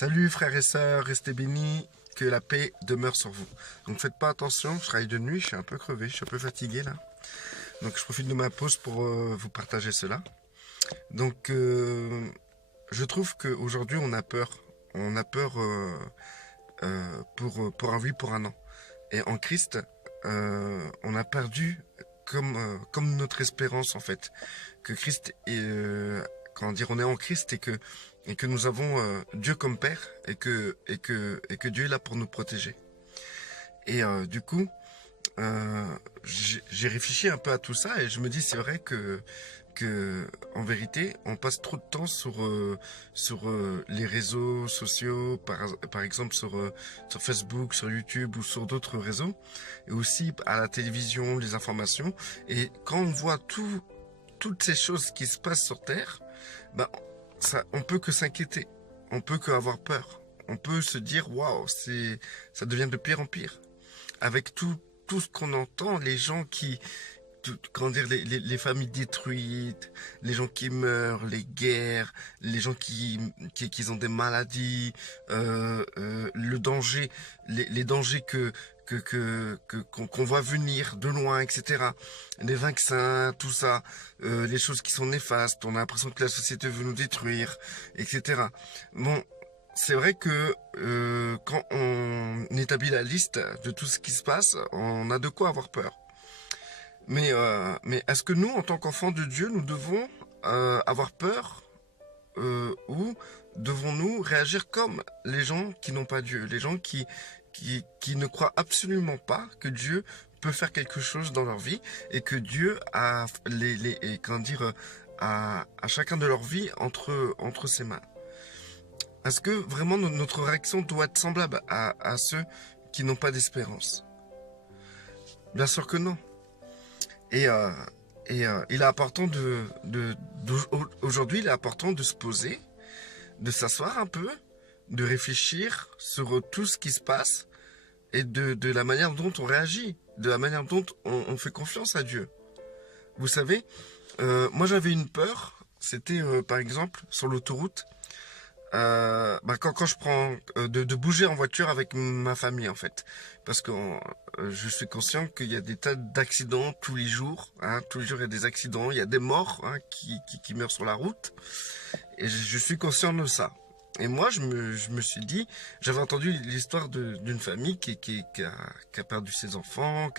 Salut frères et sœurs, restez bénis, que la paix demeure sur vous. Donc faites pas attention, je travaille de nuit, je suis un peu crevé, je suis un peu fatigué là. Donc je profite de ma pause pour vous partager cela. Donc je trouve qu'aujourd'hui on a peur. On a peur pour un oui, pour un non. Et en Christ, on a perdu comme notre espérance en fait. Que Christ est, comment dire, on est en Christ et que nous avons Dieu comme Père et que Dieu est là pour nous protéger. Et du coup, j'ai réfléchi un peu à tout ça et je me dis c'est vrai que en vérité on passe trop de temps sur les réseaux sociaux, par exemple sur Facebook, sur YouTube ou sur d'autres réseaux, et aussi à la télévision, les informations. Et quand on voit toutes ces choses qui se passent sur Terre, ben, on peut que s'inquiéter, on peut que avoir peur, on peut se dire waouh, ça devient de pire en pire. Avec tout ce qu'on entend, les gens comment dire, les familles détruites, les gens qui meurent, les guerres, les gens qui ont des maladies, le danger, les dangers qu'on voit venir de loin, etc. Les vaccins, tout ça, les choses qui sont néfastes, on a l'impression que la société veut nous détruire, etc. Bon, c'est vrai que quand on établit la liste de tout ce qui se passe, on a de quoi avoir peur. Mais est-ce que nous, en tant qu'enfants de Dieu, nous devons avoir peur ou devons-nous réagir comme les gens qui n'ont pas Dieu, les gens qui ne croient absolument pas que Dieu peut faire quelque chose dans leur vie et que Dieu a comment dire, à chacun de leur vie entre ses mains. Est-ce que vraiment notre réaction doit être semblable à ceux qui n'ont pas d'espérance? Bien sûr que non. Et il est important aujourd'hui, il est important de se poser, de s'asseoir un peu, de réfléchir sur tout ce qui se passe et de la manière dont on réagit, de la manière dont on fait confiance à Dieu. Vous savez, moi j'avais une peur, c'était par exemple sur l'autoroute, quand je prends de bouger en voiture avec ma famille en fait, parce que je suis conscient qu'il y a des tas d'accidents tous les jours, hein, tous les jours il y a des accidents, il y a des morts, hein, qui meurent sur la route, et je suis conscient de ça. Et moi je me suis dit, j'avais entendu l'histoire d'une famille qui a perdu ses enfants,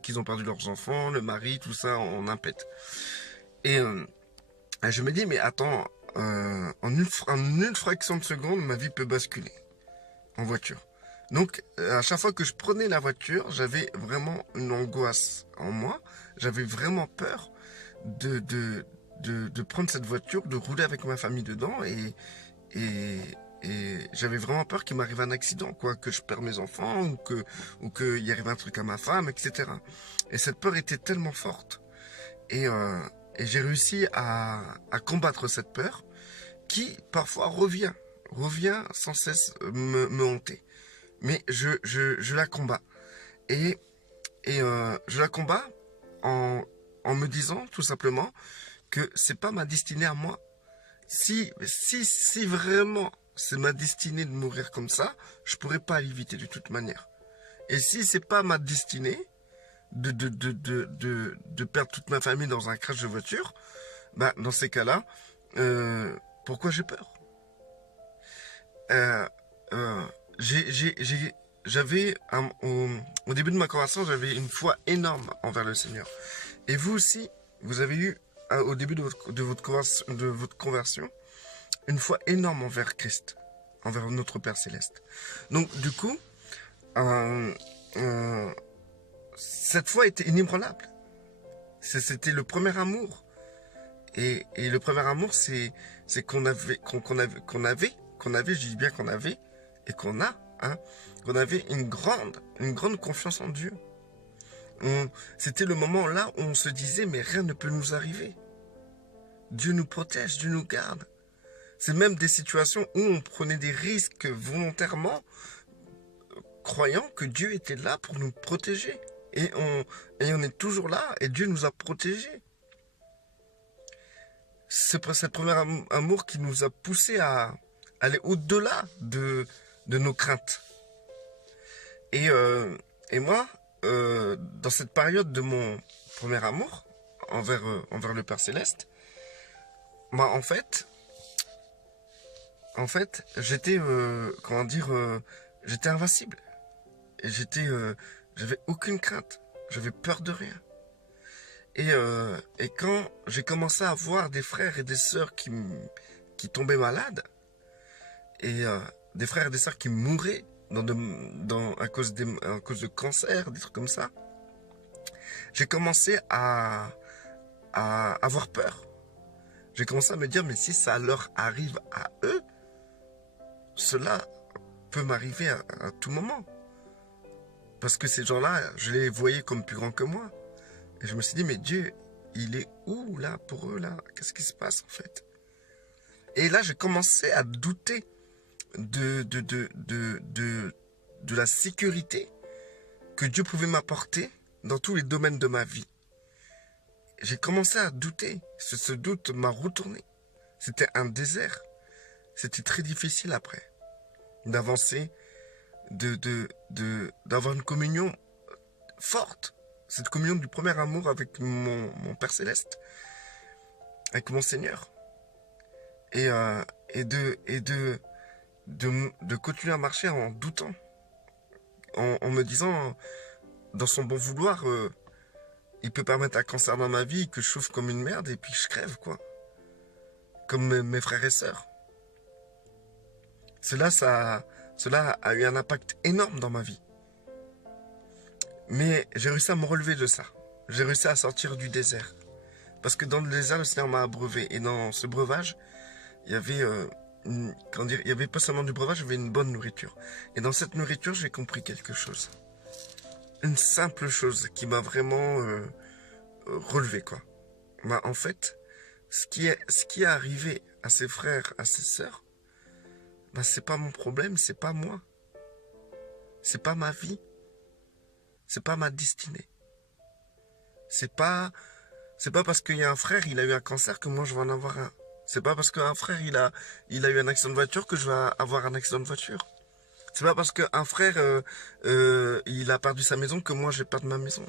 qu'ils ont perdu leurs enfants, le mari, tout ça en un pet. Et je me dis mais attends, en une fraction de seconde, ma vie peut basculer en voiture. Donc, à chaque fois que je prenais la voiture, j'avais vraiment une angoisse en moi. J'avais vraiment peur de prendre cette voiture, de rouler avec ma famille dedans et, et j'avais vraiment peur qu'il m'arrive un accident, quoi, que je perde mes enfants ou qu'il y arrive un truc à ma femme, etc. Et cette peur était tellement forte. Et, euh, et j'ai réussi à combattre cette peur qui parfois revient sans cesse me hanter. Mais je la combats. Et, je la combats en me disant tout simplement que c'est pas ma destinée à moi. Si vraiment c'est ma destinée de mourir comme ça, je pourrais pas l'éviter de toute manière. Et si c'est pas ma destinée de perdre toute ma famille dans un crash de voiture, bah, dans ces cas-là, pourquoi j'ai peur? euh, euh, j'avais au début de ma conversation, j'avais une foi énorme envers le Seigneur. Et vous aussi, vous avez eu au début de votre conversion une foi énorme envers Christ, envers notre Père céleste. Donc du coup, euh, euh, cette foi était inébranlable. C'était le premier amour. Et le premier amour, c'est qu'on avait, je dis bien qu'on avait, et qu'on a, hein, qu'on avait une grande confiance en Dieu. C'était le moment là où on se disait, mais rien ne peut nous arriver. Dieu nous protège, Dieu nous garde. C'est même des situations où on prenait des risques volontairement, croyant que Dieu était là pour nous protéger. Et on est toujours là, et Dieu nous a protégés. C'est ce premier amour qui nous a poussé à aller au-delà de nos craintes. Et, euh, et moi, dans cette période de mon premier amour envers le Père Céleste, bah, en fait, j'étais, comment dire, j'étais invincible. Et j'avais aucune crainte. J'avais peur de rien. Et quand j'ai commencé à voir des frères et des sœurs qui tombaient malades, et des frères et des sœurs qui mouraient à cause de cancer, des trucs comme ça, j'ai commencé à avoir peur. J'ai commencé à me dire, mais si ça leur arrive à eux, cela peut m'arriver à tout moment. Parce que ces gens-là, je les voyais comme plus grands que moi. Et je me suis dit, mais Dieu, il est où là pour eux là? Qu'est-ce qui se passe en fait? Et là, j'ai commencé à douter de la sécurité que Dieu pouvait m'apporter dans tous les domaines de ma vie. J'ai commencé à douter. Ce doute m'a retourné. C'était un désert. C'était très difficile après d'avancer, d'avoir une communion forte. Cette communion du premier amour avec mon Père Céleste, avec mon Seigneur. Et, euh, et, de continuer à marcher en doutant. En me disant, dans son bon vouloir, il peut permettre un cancer dans ma vie, que je souffre comme une merde et puis je crève, quoi. Comme mes frères et sœurs. Cela a eu un impact énorme dans ma vie. Mais j'ai réussi à me relever de ça. J'ai réussi à sortir du désert. Parce que dans le désert, le Seigneur m'a abreuvé. Et dans ce breuvage, il y avait, il y avait pas seulement du breuvage, il y avait une bonne nourriture. Et dans cette nourriture, j'ai compris quelque chose. Une simple chose qui m'a vraiment relevé, quoi. Bah, en fait, ce qui est arrivé à ses frères, à ses sœurs, bah, c'est pas mon problème, c'est pas moi. C'est pas ma vie. C'est pas ma destinée. C'est pas parce qu'il y a un frère, il a eu un cancer que moi je vais en avoir un. C'est pas parce qu'un frère, il a eu un accident de voiture que je vais avoir un accident de voiture. C'est pas parce qu'un frère, il a perdu sa maison que moi je vais perdre ma maison.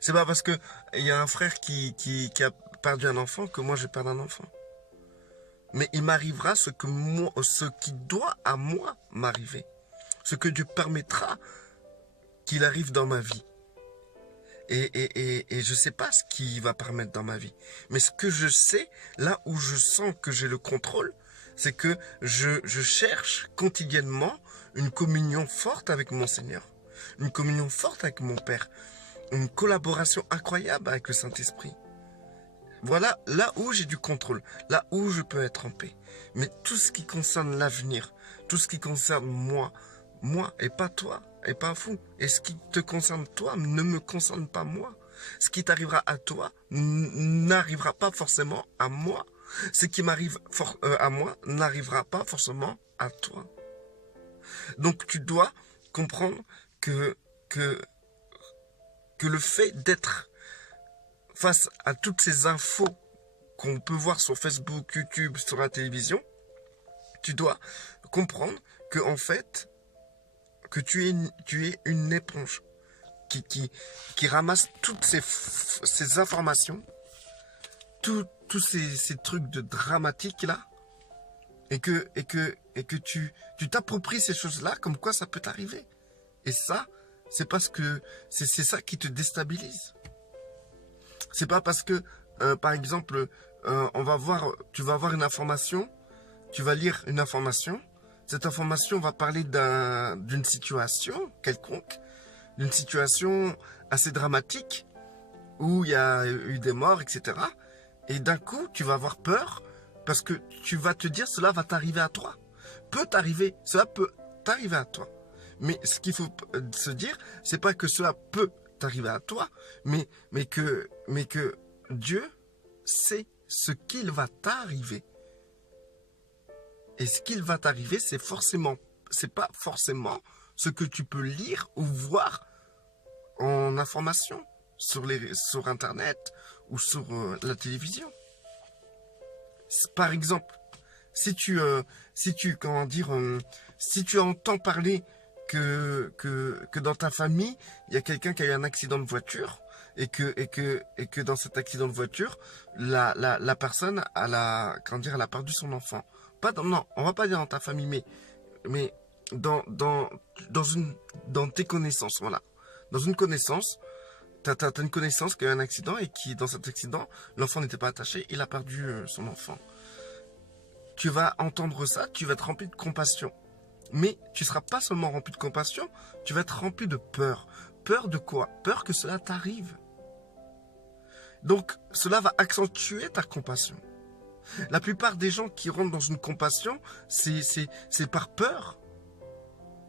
C'est pas parce que il y a un frère qui a perdu un enfant que moi je vais perdre un enfant. Mais il m'arrivera ce qui doit à moi m'arriver. Ce que Dieu permettra qu'il arrive dans ma vie. Et je ne sais pas ce qu'il va permettre dans ma vie. Mais ce que je sais, là où je sens que j'ai le contrôle, c'est que je cherche quotidiennement une communion forte avec mon Seigneur. Une communion forte avec mon Père. Une collaboration incroyable avec le Saint-Esprit. Voilà là où j'ai du contrôle, là où je peux être en paix. Mais tout ce qui concerne l'avenir, tout ce qui concerne moi et pas toi, et pas vous, et ce qui te concerne toi ne me concerne pas moi. Ce qui t'arrivera à toi n'arrivera pas forcément à moi. Ce qui m'arrive à moi n'arrivera pas forcément à toi. Donc tu dois comprendre que le fait d'être face à toutes ces infos qu'on peut voir sur Facebook, YouTube, sur la télévision, tu dois comprendre que en fait, que tu es une éponge qui ramasse toutes ces informations, tous ces trucs de dramatique là, et que tu t'appropries ces choses-là comme quoi ça peut t'arriver. Et ça, c'est parce que c'est ça qui te déstabilise. C'est pas parce que, par exemple, tu vas avoir une information, tu vas lire une information, cette information va parler d'une situation quelconque, d'une situation assez dramatique, où il y a eu des morts, etc. Et d'un coup, tu vas avoir peur, parce que tu vas te dire, cela va t'arriver à toi. Cela peut t'arriver à toi. Mais ce qu'il faut se dire, c'est pas que cela peut t'arriver à toi, mais que Dieu sait ce qu'il va t'arriver. Et ce qu'il va t'arriver, c'est pas forcément ce que tu peux lire ou voir en information sur Internet ou sur la télévision. Par exemple, comment dire, si tu entends parler que dans ta famille, il y a quelqu'un qui a eu un accident de voiture et que dans cet accident de voiture, la personne elle a perdu son enfant. Non, on va pas dire dans ta famille, mais dans, dans, dans tes connaissances, voilà. Dans une connaissance, t'as une connaissance qui a eu un accident et qui, dans cet accident, l'enfant n'était pas attaché, il a perdu son enfant. Tu vas entendre ça, tu vas être rempli de compassion. Mais tu ne seras pas seulement rempli de compassion, tu vas être rempli de peur. Peur de quoi? Peur que cela t'arrive. Donc, cela va accentuer ta compassion. La plupart des gens qui rentrent dans une compassion, c'est par peur.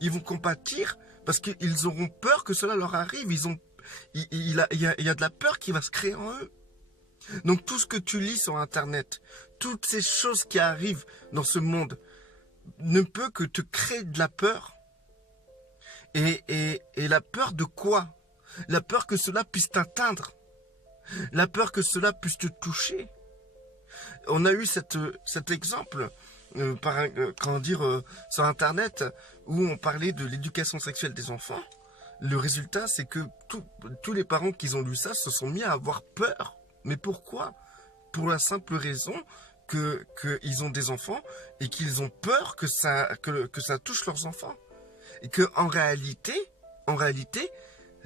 Ils vont compatir parce qu'ils auront peur que cela leur arrive. Il y a de la peur qui va se créer en eux. Donc, tout ce que tu lis sur Internet, toutes ces choses qui arrivent dans ce monde, ne peut que te créer de la peur. Et la peur de quoi? La peur que cela puisse t'atteindre. La peur que cela puisse te toucher. On a eu cet exemple sur Internet où on parlait de l'éducation sexuelle des enfants. Le résultat, c'est que tous les parents qui ont lu ça se sont mis à avoir peur. Mais pourquoi? Pour la simple raison qu'ils ont des enfants et qu'ils ont peur que ça touche leurs enfants. Et que en réalité,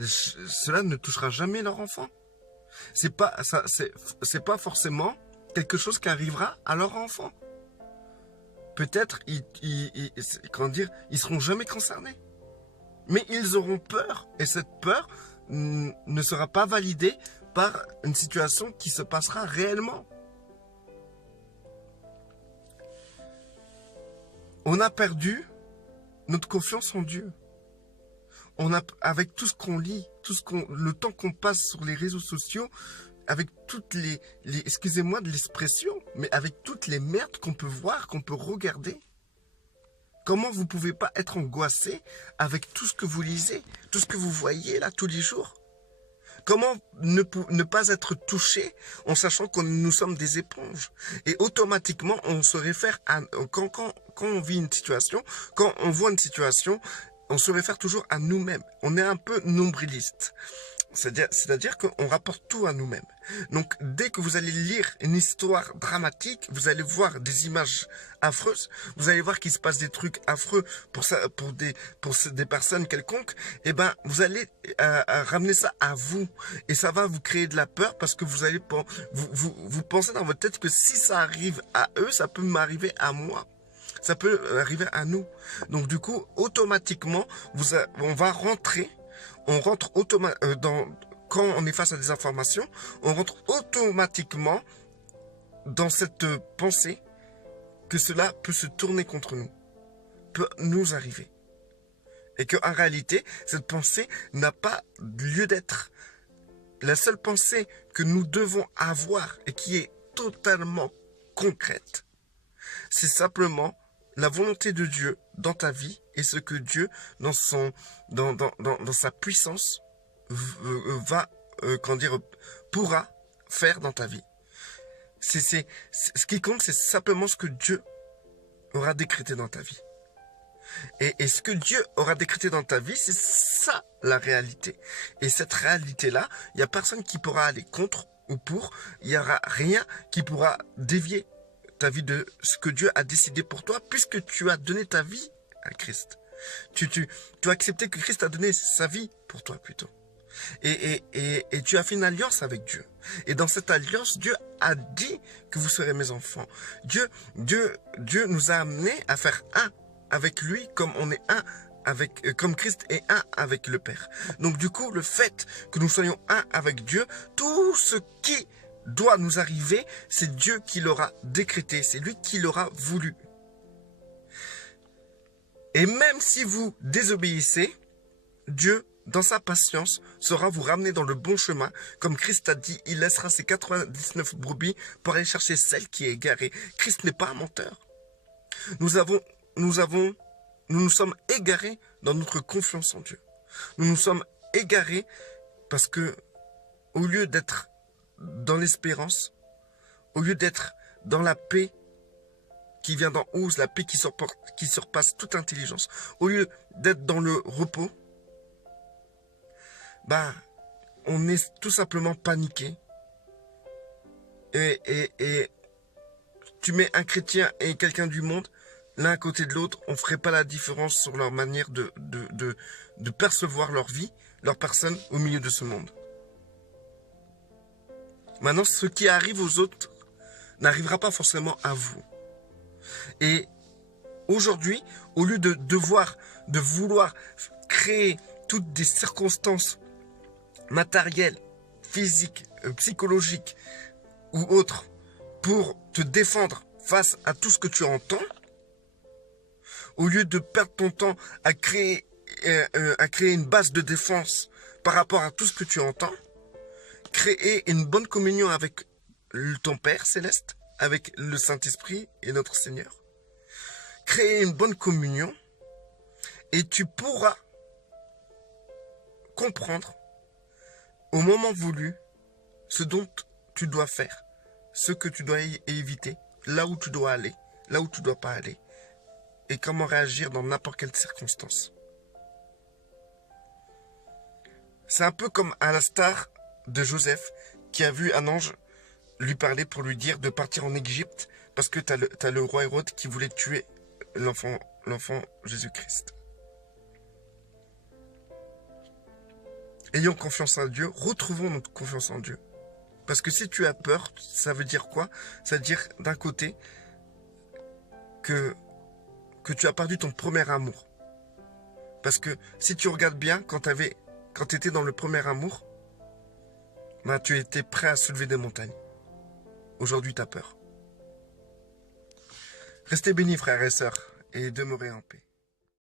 cela ne touchera jamais leur enfant. C'est pas forcément quelque chose qui arrivera à leur enfant. Peut-être ils seront jamais concernés. Mais ils auront peur. Et cette peur ne sera pas validée par une situation qui se passera réellement. On a perdu notre confiance en Dieu. Avec tout ce qu'on lit, le temps qu'on passe sur les réseaux sociaux, avec toutes excusez-moi de l'expression, mais avec toutes les merdes qu'on peut voir, qu'on peut regarder. Comment vous pouvez pas être angoissé avec tout ce que vous lisez, tout ce que vous voyez là tous les jours? Comment ne pas être touché en sachant que nous sommes des éponges? Et automatiquement, on se réfère à... Quand on vit une situation, quand on voit une situation, on se réfère toujours à nous-mêmes. On est un peu nombriliste. C'est-à-dire qu'on rapporte tout à nous-mêmes. Donc, dès que vous allez lire une histoire dramatique, vous allez voir des images affreuses, vous allez voir qu'il se passe des trucs affreux pour des personnes quelconques, et ben, vous allez ramener ça à vous. Et ça va vous créer de la peur parce que vous allez vous pensez dans votre tête que si ça arrive à eux, ça peut m'arriver à moi. Ça peut arriver à nous. Donc, du coup, automatiquement, on rentre quand on est face à des informations, on rentre automatiquement dans cette pensée que cela peut se tourner contre nous, peut nous arriver. Et qu'en réalité, cette pensée n'a pas lieu d'être. La seule pensée que nous devons avoir et qui est totalement concrète, c'est simplement la volonté de Dieu dans ta vie et ce que Dieu, dans sa puissance, pourra faire dans ta vie. Ce qui compte, c'est simplement ce que Dieu aura décrété dans ta vie. Et ce que Dieu aura décrété dans ta vie, c'est ça la réalité. Et cette réalité-là, il n'y a personne qui pourra aller contre ou pour. Il n'y aura rien qui pourra dévier ta vie de ce que Dieu a décidé pour toi, puisque tu as donné ta vie à Christ. Tu as accepté que Christ a donné sa vie pour toi plutôt. Et tu as fait une alliance avec Dieu. Et dans cette alliance, Dieu a dit que vous serez mes enfants. Dieu nous a amenés à faire un avec lui, comme on est un comme Christ est un avec le Père. Donc du coup, le fait que nous soyons un avec Dieu, tout ce qui doit nous arriver, c'est Dieu qui l'aura décrété, c'est lui qui l'aura voulu. Et même si vous désobéissez, Dieu, dans sa patience, saura vous ramener dans le bon chemin. Comme Christ a dit, il laissera ses 99 brebis pour aller chercher celle qui est égarée. Christ n'est pas un menteur. Nous nous sommes égarés dans notre confiance en Dieu. Nous nous sommes égarés parce que, au lieu d'être dans l'espérance, au lieu d'être dans la paix qui vient d'en haut, la paix qui surpasse toute intelligence. Au lieu d'être dans le repos, bah, on est tout simplement paniqué. Et tu mets un chrétien et quelqu'un du monde, l'un à côté de l'autre, on ne ferait pas la différence sur leur manière de percevoir leur vie, leur personne au milieu de ce monde. Maintenant, ce qui arrive aux autres n'arrivera pas forcément à vous. Et aujourd'hui, au lieu de vouloir créer toutes des circonstances matérielles, physiques, psychologiques ou autres pour te défendre face à tout ce que tu entends, au lieu de perdre ton temps à créer une base de défense par rapport à tout ce que tu entends, créer une bonne communion avec ton Père céleste, avec le Saint-Esprit et notre Seigneur. Créer une bonne communion et tu pourras comprendre au moment voulu ce dont tu dois faire, ce que tu dois éviter, là où tu dois aller, là où tu ne dois pas aller et comment réagir dans n'importe quelle circonstance. C'est un peu comme à l'instar de Joseph qui a vu un ange lui parler pour lui dire de partir en Égypte parce que t'as le roi Hérode qui voulait tuer l'enfant Jésus-Christ. Ayons confiance en Dieu, retrouvons notre confiance en Dieu. Parce que si tu as peur, ça veut dire quoi? Ça veut dire d'un côté que tu as perdu ton premier amour. Parce que si tu regardes bien, quand tu étais dans le premier amour, ben, tu étais prêt à soulever des montagnes. Aujourd'hui, tu as peur. Restez bénis, frères et sœurs, et demeurez en paix.